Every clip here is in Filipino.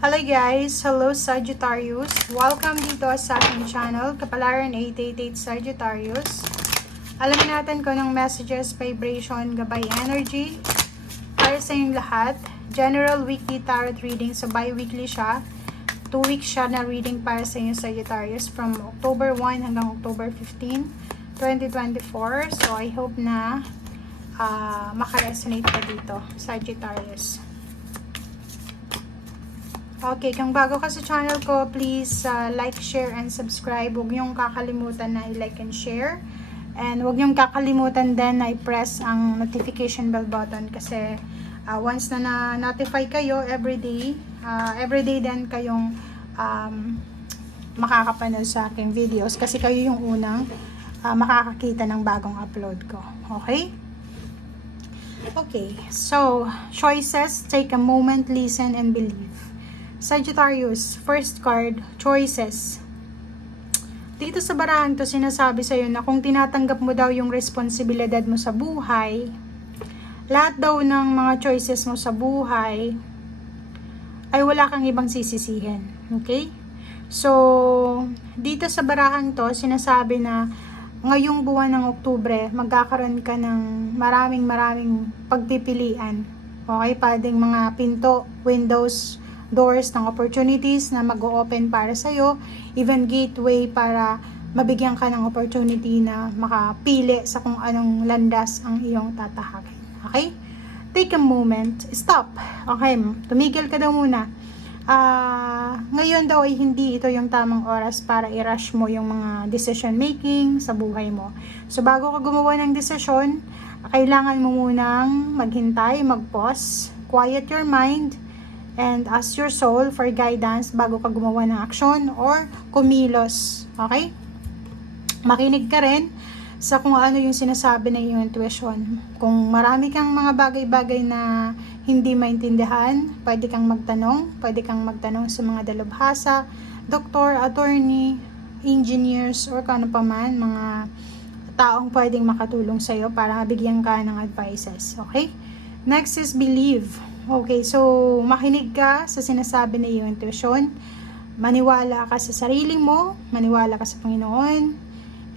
Hello guys! Hello Sagittarius! Welcome dito sa aking channel, Kapalaran 888 Sagittarius. Alamin natin kung anong messages, vibration, gabay energy para sa inyong lahat. General weekly tarot reading, so bi-weekly siya. 2 weeks siya na reading para sa inyo Sagittarius from October 1 hanggang October 15, 2024. So I hope na makaresonate ka dito, Sagittarius. Okay, kung bago ka sa channel ko, please like, share, and subscribe. Huwag niyong kakalimutan na i-like and share. And huwag niyong kakalimutan din na i-press ang notification bell button kasi once na na-notify kayo everyday din kayong makakapanood sa aking videos kasi kayo yung unang makakakita ng bagong upload ko. Okay? Okay, so choices, take a moment, listen, and believe. Sagittarius, first card, choices. Dito sa barahan to, sinasabi sa'yo na kung tinatanggap mo daw yung responsibilidad mo sa buhay, lahat daw ng mga choices mo sa buhay, ay wala kang ibang sisisihin. Okay? So, dito sa barahan to, sinasabi na ngayong buwan ng Oktubre, magkakaroon ka ng maraming pagpipilian. Okay? Pwedeng mga pinto, windows, doors ng opportunities na mag-o-open para sa'yo, even gateway para mabigyan ka ng opportunity na makapili sa kung anong landas ang iyong tatahakin. Okay? Take a moment. Stop. Okay? Tumigil ka daw muna. Ngayon daw ay hindi ito yung tamang oras para i-rush mo yung mga decision making sa buhay mo. So, bago ka gumawa ng desisyon, kailangan mo munang maghintay, mag-pause, quiet your mind, and ask your soul for guidance bago ka gumawa ng aksyon or kumilos. Okay? Makinig ka rin sa kung ano yung sinasabi ng iyong intuition. Kung marami kang mga bagay-bagay na hindi maintindihan, pwede kang magtanong sa mga dalubhasa, doktor, attorney, engineers, or kung ano pa man, mga taong pwedeng makatulong sa'yo para mabigyan ka ng advices. Okay? Next is believe. Okay, so makinig ka sa sinasabi ng iyong intuition, maniwala ka sa sarili mo, maniwala ka sa Panginoon,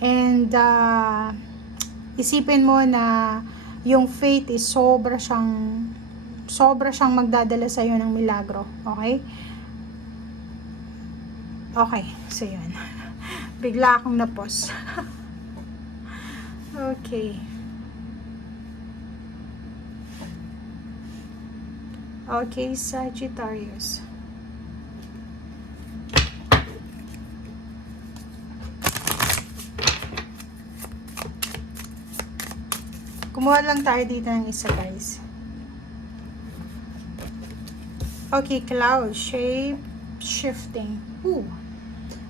and isipin mo na yung faith is sobra siyang magdadala sa iyo ng milagro. Okay? Okay, so yun. Bigla akong napos. Okay. Okay, Sagittarius. Kumuha lang tayo dito ng isa, guys. Okay, cloud, shape shifting. Ooh.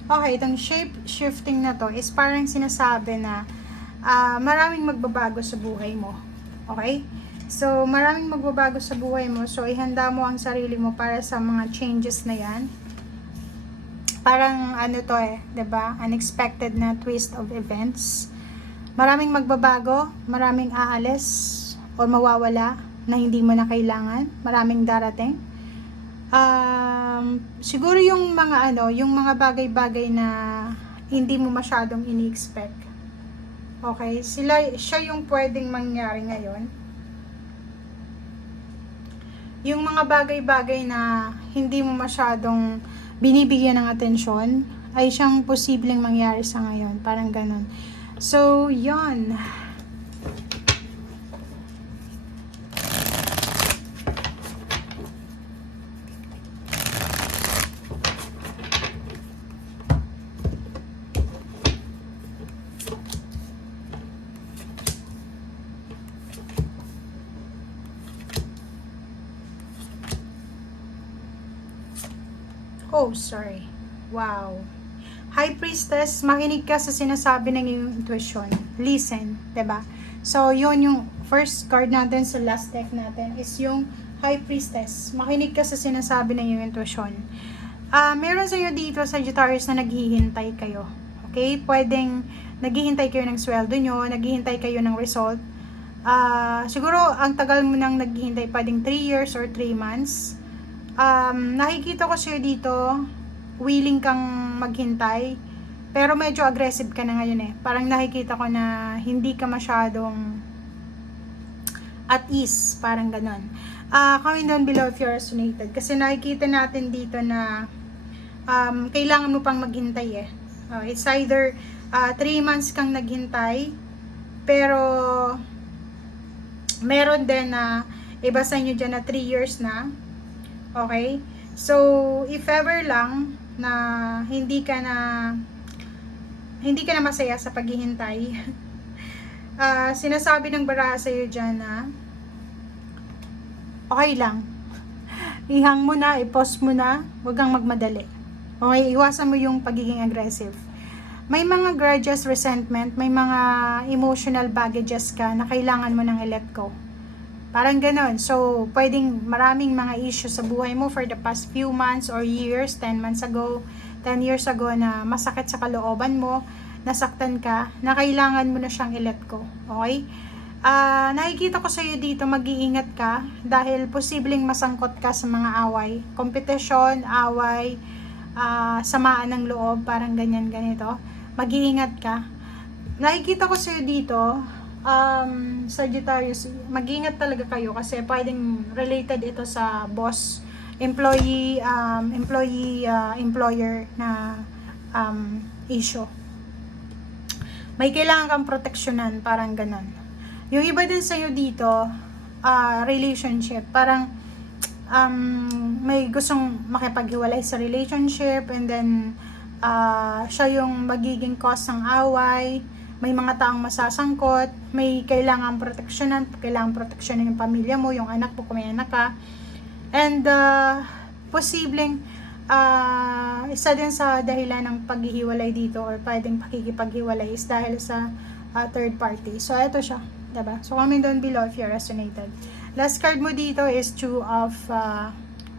Okay, itong shape shifting na to is parang sinasabi na maraming magbabago sa buhay mo. Okay? So, maraming magbabago sa buhay mo. So, ihanda mo ang sarili mo para sa mga changes na yan. Parang ano to diba? Unexpected na twist of events. Maraming magbabago, maraming aalis o mawawala na hindi mo na kailangan. Maraming darating. Siguro yung mga bagay-bagay na hindi mo masyadong ini-expect. Okay? Siya yung pwedeng mangyari ngayon. Yung mga bagay-bagay na hindi mo masyadong binibigyan ng atensyon, ay siyang posibleng mangyari sa ngayon. Parang ganun. So, yun. Oh, sorry. Wow. High Priestess, makinig ka sa sinasabi ng iyong intuition. Listen, 'di ba? So, yun yung first card natin sa last deck natin is yung High Priestess. Makinig ka sa sinasabi ng iyong intuition. Meron sa iyo dito, Sagittarius, na naghihintay kayo. Okay? Pwedeng naghihintay kayo ng sweldo nyo, naghihintay kayo ng result. Siguro, ang tagal mo nang naghihintay, pwedeng 3 years or 3 months. Nakikita ko sa'yo dito, willing kang maghintay, pero medyo aggressive ka na ngayon eh. Parang nakikita ko na hindi ka masyadong at ease, parang ganon. Comment down below if you're resonated. Kasi nakikita natin dito na kailangan mo pang maghintay eh. It's either 3 months kang naghintay, pero meron din na iba sa inyo dyan na 3 years na. Okay? So, if ever lang na hindi ka na masaya sa paghihintay, sinasabi ng baraha sa'yo dyan na okay lang. Ihang mo na, i-pause mo na, huwag kang magmadali. Okay, iwasan mo yung pagiging aggressive. May mga grudges, resentment, may mga emotional baggages ka na kailangan mo nang i-let go. Parang ganon. So, pwedeng maraming mga issues sa buhay mo for the past few months or years, 10 months ago, 10 years ago na masakit sa kalooban mo, nasaktan ka, na kailangan mo na siyang i-let go. Okay? Nakikita ko sa'yo dito, mag-iingat ka dahil posibleng masangkot ka sa mga away, competition, away, samaan ng loob, parang ganyan ganito. Mag-iingat ka. Nakikita ko sa'yo dito, Sagittarius, mag-iingat talaga kayo kasi pwedeng related ito sa boss, employee, employer na issue. May kailangan kang proteksyonan, parang ganon. Yung iba din sa'yo dito, relationship, parang may gustong makipaghiwalay sa relationship and then siya yung magiging cause ng away, may mga taong masasangkot, may kailangan proteksyonan yung pamilya mo, yung anak mo kung may anak ka, and posibleng isa din sa dahilan ng paghihiwalay dito or pwedeng pakikipaghiwalay is dahil sa third party. So, ito siya. Diba? So, comment down below if you're resonated. Last card mo dito is Two of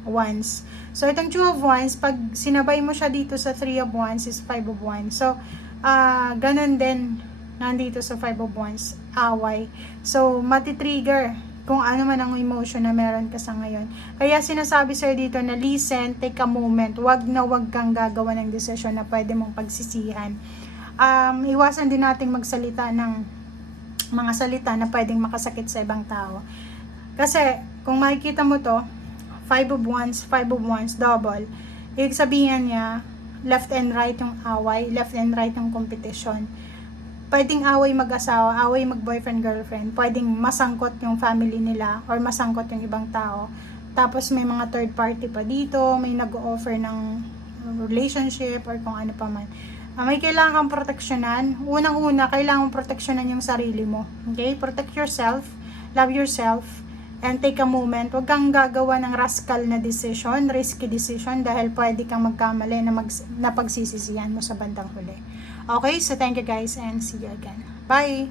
Wands. So, itong Two of Wands, pag sinabay mo siya dito sa Three of Wands is Five of Wands. So, ganun din nandito sa Five of Wands, away. So, matitrigger kung ano man ang emotion na meron ka sa ngayon. Kaya sinasabi sir dito na listen, take a moment. Wag kang gagawa ng desisyon na pwede mong pagsisihan. Iwasan din nating magsalita ng mga salita na pwedeng makasakit sa ibang tao. Kasi, kung makikita mo to, Five of Wands, double. Ibig sabihin niya, left and right yung away, left and right yung competition. Pwedeng away mag-asawa, away mag-boyfriend, girlfriend. Pwedeng masangkot yung family nila or masangkot yung ibang tao. Tapos may mga third party pa dito, may nag-offer ng relationship or kung ano pa man. May kailangan kang proteksyonan. Unang-una, kailangan mong proteksyonan yung sarili mo. Okay? Protect yourself, love yourself, and take a moment. Huwag kang gagawa ng rascal na decision, risky decision, dahil pwede kang magkamali na pagsisisihan mo sa bandang huli. Okay? So, thank you guys and see you again. Bye!